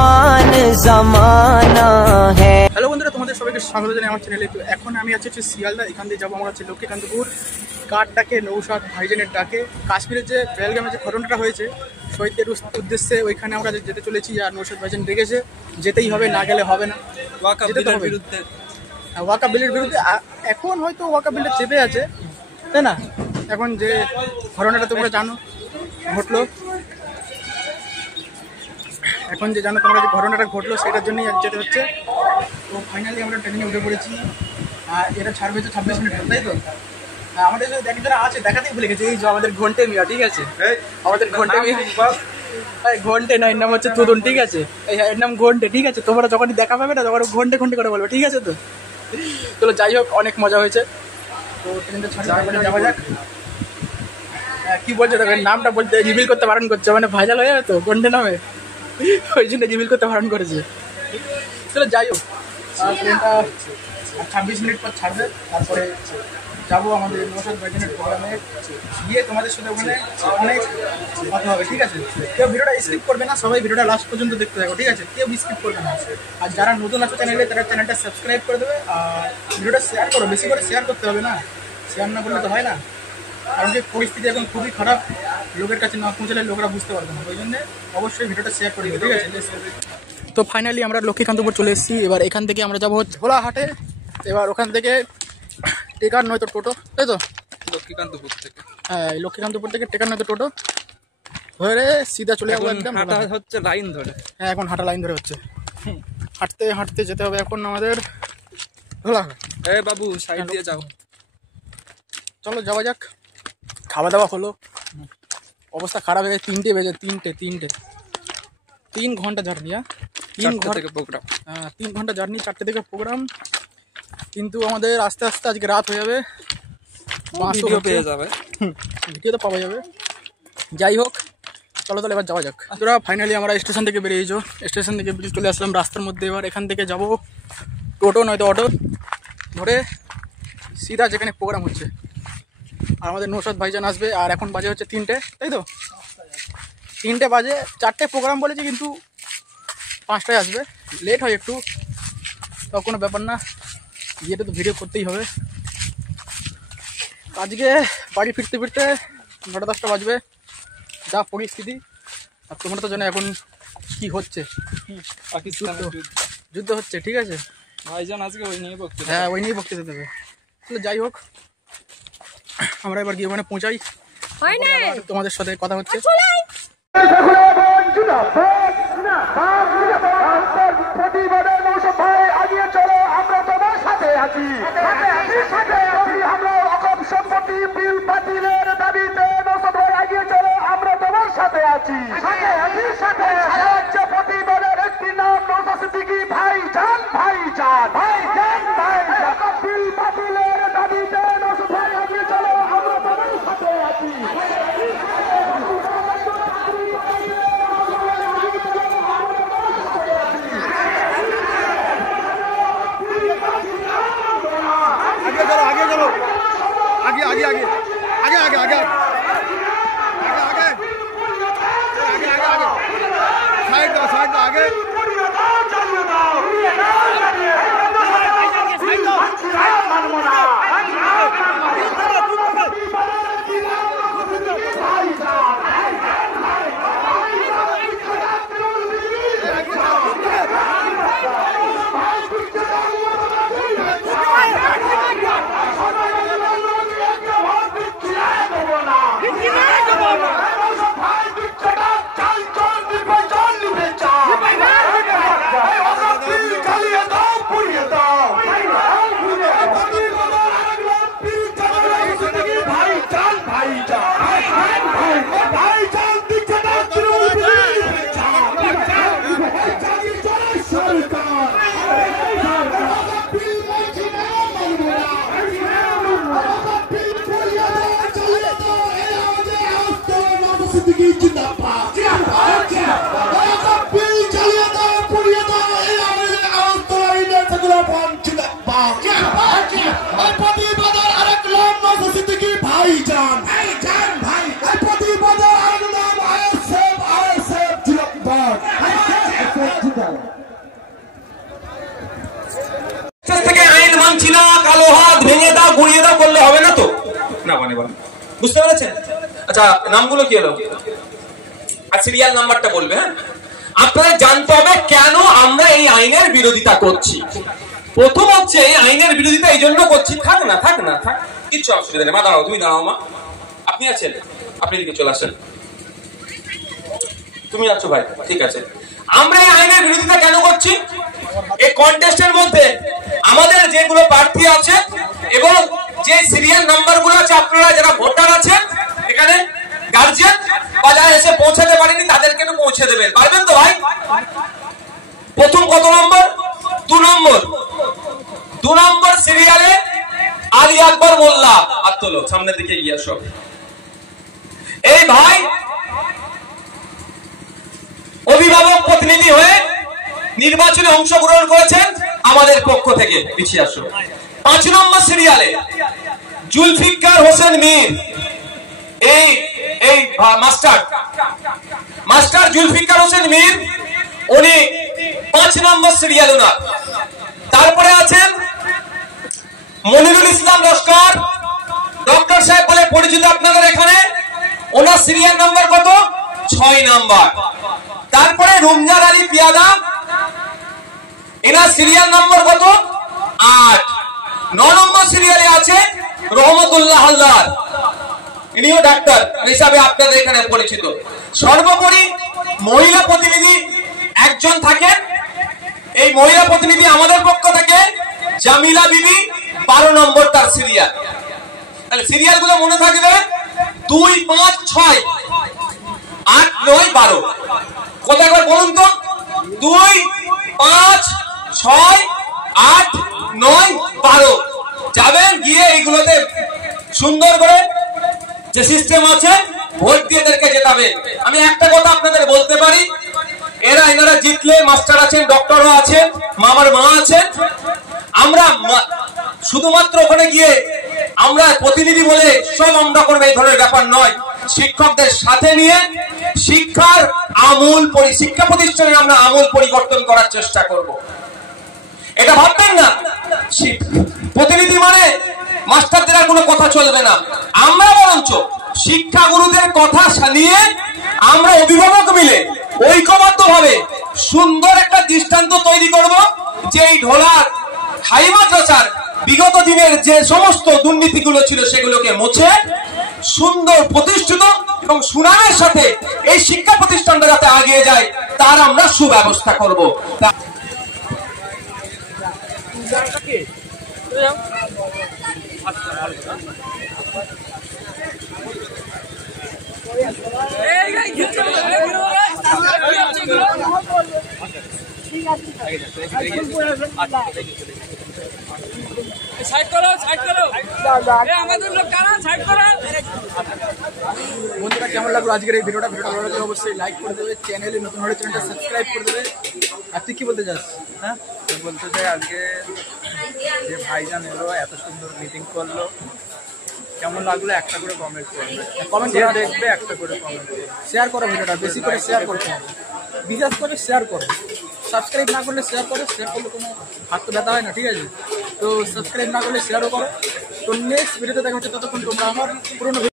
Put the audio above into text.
तूफान जमाना है। হ্যালো বন্ধুরা, তোমাদের সবাইকে স্বাগত জানাই আমার চ্যানেলে। তো এখন আমি আছি শিয়ালদা, এখান দিয়ে যাবো আমরা লক্ষ্মীকান্তপুর। কার ডাকে, নৌসাদ ভাইজানের ডাকে, কাশ্মীরের যে পেহেলগামে যে ঘটনাটা হয়েছে শহীদদের উদ্দেশ্যে ওইখানে আমরা যেতে চলেছি। আর নৌসাদ ভাইজান ডেকেছে, যেতেই হবে, না গেলে হবে না। ওয়াকা বিলের বিরুদ্ধে এখন হয়তো ওয়াকা বিলটা চেপে আছে, তাই না? এখন যে ঘটনাটা তোমরা জানো ঘটলো, এখন যে জানো তোমরা যে ঘটনাটা ঘটলো সেটার জন্যই যেতে হচ্ছে। তো ফাইনালি আমরা ট্রেনে উঠে পড়েছি। আর এটা ছাড়বে তো 26 মিনিট, তাই তো? আমাদের যারা আছে দেখাতেই ভুলে গেছে, এই যে আমাদের ঘন্টে মিয়া, ঠিক আছে? আমাদের ঘন্টে মিয়া, ঘন্টে না, এর নাম হচ্ছে তুদুন, ঠিক আছে? এর নাম ঘন্টে, ঠিক আছে? তোমরা যখনই দেখা পাবে না তখন ঘন্টে ঘন্টে করে বলবে, ঠিক আছে? তো চলো, যাই হোক, অনেক মজা হয়েছে। তো ট্রেনটা যাওয়া যাক। কি বলছো, তবে নামটা বলতে রিভিল করতে বারণ করছে, মানে ভাইরাল হয়ে যাবে তো ঘন্টে নামে, ওই জন্য রিভিল করতে বারণ করেছে। চলো যাই হোক, ট্রেনটা 26 মিনিট পর ছাড়বে। তারপরে যাবো আমাদের নৌসাদ ভাইজানের প্রোগ্রামে, গিয়ে তোমাদের সাথে ওখানে অনেক কথা হবে, ঠিক আছে? কেউ ভিডিওটা স্কিপ করবে না, সবাই ভিডিওটা লাস্ট পর্যন্ত দেখতে থাকো, ঠিক আছে? কেউ স্কিপ করবে না। আর যারা নতুন আছে চ্যানেলে, তারা চ্যানেলটা সাবস্ক্রাইব করে দেবে। আর ভিডিওটা শেয়ার করো, বেশি করে শেয়ার করতে হবে না, শেয়ার না করলে তো হয় না। কারণ কি পরিস্থিতি এখন খুবই খারাপ, লোকের কাছে না পৌঁছালে লোকরা বুঝতে পারবে না, ওই জন্য অবশ্যই ভিডিওটা শেয়ার করে দেবে, ঠিক আছে? তো ফাইনালি আমরা লক্ষ্মীকান্তপুর চলে এসেছি। এবার এখান থেকে আমরা যাবো ঝোলাহাটে। এবার ওখান থেকে টেকার নয়তো টোটো, তাই তো? লক্ষ্মীকান্তপুর থেকে, হ্যাঁ, লক্ষ্মীকান্তপুর থেকে টেকার নয়তো টোটো ধরে সিধা চলে যাবো একদম। হাঁটা হচ্ছে লাইন ধরে, হ্যাঁ, এখন হাঁটা লাইন ধরে হচ্ছে। হাঁটতে হাঁটতে যেতে হবে এখন আমাদের ঝোলাহাট। বাবু সাইড দিয়ে যাও, চলো যাওয়া যাক। খাওয়া দাওয়া হলো, অবস্থা খারাপ হয়ে যায়। 3টে বেজে, 3 ঘন্টা জার্নি। 3 ঘন্টা থেকে প্রোগ্রাম, হ্যাঁ, 3 ঘন্টা জার্নি, 4টে থেকে প্রোগ্রাম। কিন্তু আমাদের আস্তে আস্তে আজকে রাত হয়ে যাবে, ভিডিও পেয়ে যাবে, ভিডিও তো পাওয়া যাবে। যাই হোক, চলো তাহলে এবার যাওয়া যাক। তোরা ফাইনালি আমরা স্টেশন থেকে বেরিয়েছো, স্টেশন থেকে বেরিয়ে চলে আসলাম রাস্তার মধ্যে। এবার এখান থেকে যাব টোটো নয়তো অটো ধরে সিধা যেখানে প্রোগ্রাম হচ্ছে। আর আমাদের নৌসাদ ভাইজান আসবে। আর এখন বাজে হচ্ছে 3টে, তাই তো? 3টে বাজে, 4টে প্রোগ্রাম বলেছে, কিন্তু 5টায় আসবে। লেট হয় একটু, তো কোনো ব্যাপার না, গিয়েটা তো ভিডিও করতেই হবে। আজকে বাড়ি ফিরতে ফিরতে 9টা-10টা বাজবে, যা পরিস্থিতি। আর তোমরা তো জানো এখন কি হচ্ছে, যুদ্ধ হচ্ছে, ঠিক আছে? ভাইজান আজকে ওই নিয়ে বক্তৃতা, হ্যাঁ, ওই নিয়েই বক্তৃতা দেবে। যাই হোক, আমরা এবার গিয়ে ওখানে পৌঁছাই, তোমাদের সাথে কথা হচ্ছে। থেকে আইন মানছি না, কালো হাত ভেঙে দাও, গুড়িয়ে দাও করলে হবে না তো? না মানে বুঝতে পেরেছেন? আচ্ছা, নামগুলো কি হলো আর সিরিয়াল নাম্বারটা বলবে। হ্যাঁ, আপনাদের জানতে হবে কেন আমরা এই আইনের বিরোধিতা করছি। প্রথম হচ্ছে এই আইনের বিরোধিতা এই জন্য করছি, থাক না কিচ্ছু অসুবিধা নেই। মা দাঁড়াও, তুমি দাঁড়াও। মা আপনি আছেন, আপনি এদিকে চলে আসেন। তুমি আছো ভাই, ঠিক আছে। আমরা এই আইনের বিরোধিতা কেন করছি? এই কন্টেস্টের মধ্যে আমাদের যেগুলো প্রার্থী আছে এবং যে সিরিয়াল নাম্বার গুলো আছে, আপনারা যারা ভোটার আছেন এখানে গার্জিয়ান বা যারা এসে পৌঁছাতে পারেনি তাদেরকে তো পৌঁছে দেবেন, পারবেন তো ভাই? প্রথম কত নম্বর? 2 নম্বর। 2 নম্বর সিরিয়ালে আলী আকবর মোল্লা। আর তোলো, সামনের দিকে গিয়ে সব। এই ভাই অভিভাবক প্রতিনিধি হয়ে নির্বাচনে অংশগ্রহণ করেছেন আমাদের পক্ষ থেকে। পিছিয়ে আসো। 5 নম্বর সিরিয়ালে জুলফিকার হোসেন মীর। এই মাস্টার জুলফিকার হোসেন মীর, উনি 5 নম্বর সিরিয়াল ওনার। তারপরে আছেন মনিরুল ইসলাম লস্কর, ডক্টর সাহেব বলে পরিচিত আপনাদের এখানে। ওনার সিরিয়াল নাম্বার কত? 6 নম্বর। তারপরে রমজান আলী পিয়াদা, এনার সিরিয়াল নাম্বার কত? 8। 9 নম্বর সিরিয়ালে আছে রহমতুল্লাহ হালদার, ইনিও ডাক্তার হিসাবে আপনাদের এখানে পরিচিত। সর্বোপরি মহিলা প্রতিনিধি একজন থাকেন। এই মহিলা প্রতিনিধি আমাদের পক্ষ থেকে জামিলা বিবি, 12 নম্বর তার সিরিয়াল। তাহলে সিরিয়াল গুলো মনে থাকবে 2, 5, 6, 8, 9, 12। কোথায় একবার বলুন তো? 2, 5, 6, 8, 9, 12 যাবেন, গিয়ে এইগুলোতে সুন্দর করে যে সিস্টেম আছে ভোট দিয়ে এদেরকে জেতাবে। আমি একটা কথা আপনাদের বলতে পারি, এনারা জিতলে মাস্টার আছেন, ডক্টরও আছেন, মামার মা আছেন। আমরা শুধুমাত্র ওখানে গিয়ে আমরা প্রতিনিধি বলে সব আমরা করবো এই ধরনের ব্যাপার নয়। শিক্ষকদের সাথে নিয়ে শিক্ষার শিক্ষা প্রতিষ্ঠানে আমরা আমূল পরিবর্তন করার চেষ্টা করব। এটা ভাববেন না প্রতিনিধি মানে মাস্টারদের আর কোনো কথা চলবে না। আমরা বরঞ্চ শিক্ষাগুরুদের কথা নিয়ে আমরা অভিভাবক মিলে ঐক্যবদ্ধ ভাবে সুন্দর একটা দৃষ্টান্ত তৈরি করব, যে এই ঢোলার হাই মাদ্রাসার বিগত দিনের যে সমস্ত দুর্নীতিগুলো ছিল সেগুলোকে মুছে সুন্দর প্রতিষ্ঠিত এবং সুনামের সাথে এই শিক্ষা প্রতিষ্ঠানটা যাতে এগিয়ে যায় তার আমরা সুব্যবস্থা করব। বন্ধুরা, কেমন লাগলো আজকের এই ভিডিওটা? ভালো লাগলে অবশ্যই লাইক করে দেবে, চ্যানেলে নতুন হলে চ্যানেলটা সাবস্ক্রাইব করে দেবে। আর তুই কি বলতে চাস? হ্যাঁ, বলতে চাই আজকে যে ভাইজান এলো, এত সুন্দর মিটিং করলো, কেমন লাগলো একটা করে কমেন্ট করবে। কমেন্ট যে দেখবে একটা করে কমেন্ট করবে, শেয়ার করো, ভিডিওটা বেশি করে শেয়ার করতে হবে। বিশেষ করে শেয়ার করো, সাবস্ক্রাইব না করলে শেয়ার করো। শেয়ার করলে কোনো হাত তো ব্যথা হয় না, ঠিক আছে? তো সাবস্ক্রাইব না করলে শেয়ারও করো। তো নেক্সট ভিডিওতে দেখা হচ্ছে, ততক্ষণ তোমরা আমার পুরোনো